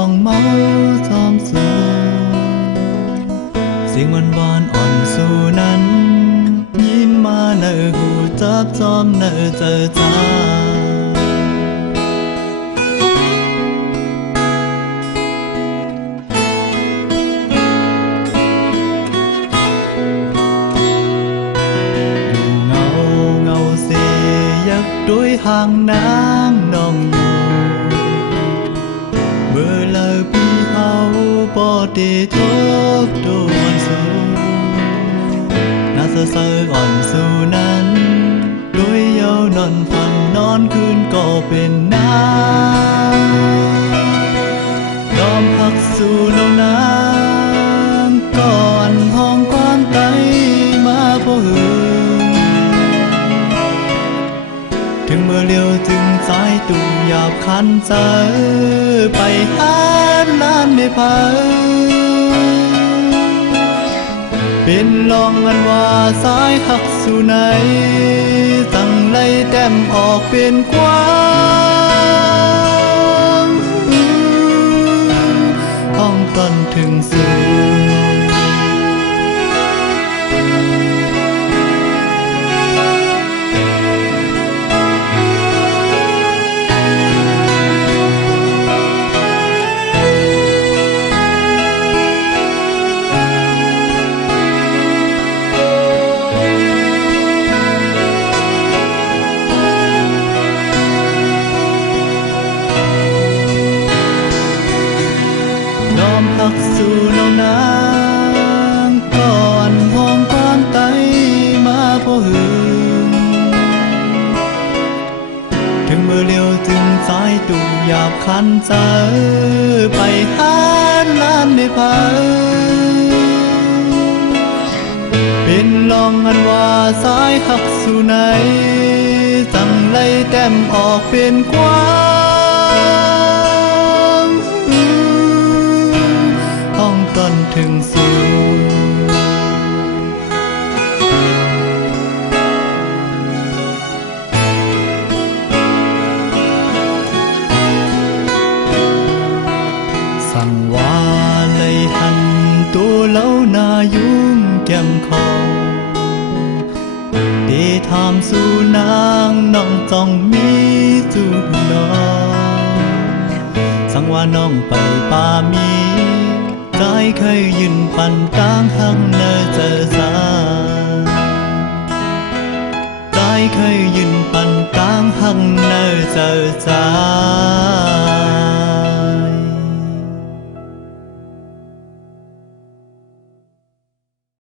องเมาจอมสูเสียงหวานอ่อนสู่นั้นยินมาเนอหูจับจอมเนอเจอจ้าด้วยห่างนางน้องอยู่เมื่อเลอพี่เฮาบ่ได้ทบทวนสู่น่าเศร้าอ่อนสู่นั้นด้วยเยาวนอนฝันนอนคืนก็เป็นน้ำน้อมพักสู่เนาน้ำก่อนห้องความไตมาพอหือถึงเมื่อเลี้ยวถึงสายตุ่มหยาบคันเจอไปหาน้ำในผาเป็นลองอันว่าสายหักสู่ไหนตั้งไล่แต้มออกเป็นกว้างห้องต้นถึงสู่พักสู่เนาน้ำก่อนห้องความไตมาพอหืนถึงเมื่อเลี้ยวถึงสายตุ่มหยาบคันเจอไปหาน้ำในผาเป็นลองอันว่าสายหักสู่ไหนจังไล่แต้มออกเป็นกว้างต้นถึงสู่สั่งว่าเลยหันตัวเล่านายุ่งแก้มคอได้ถามสู่นางน้องจ้องมีจูบน้องสั่งว่าน้องไปป่ามีใจเคยยืนปันกลางหังเนอเจอสาใจเคยยืนปันกลางหังเนอเจอจา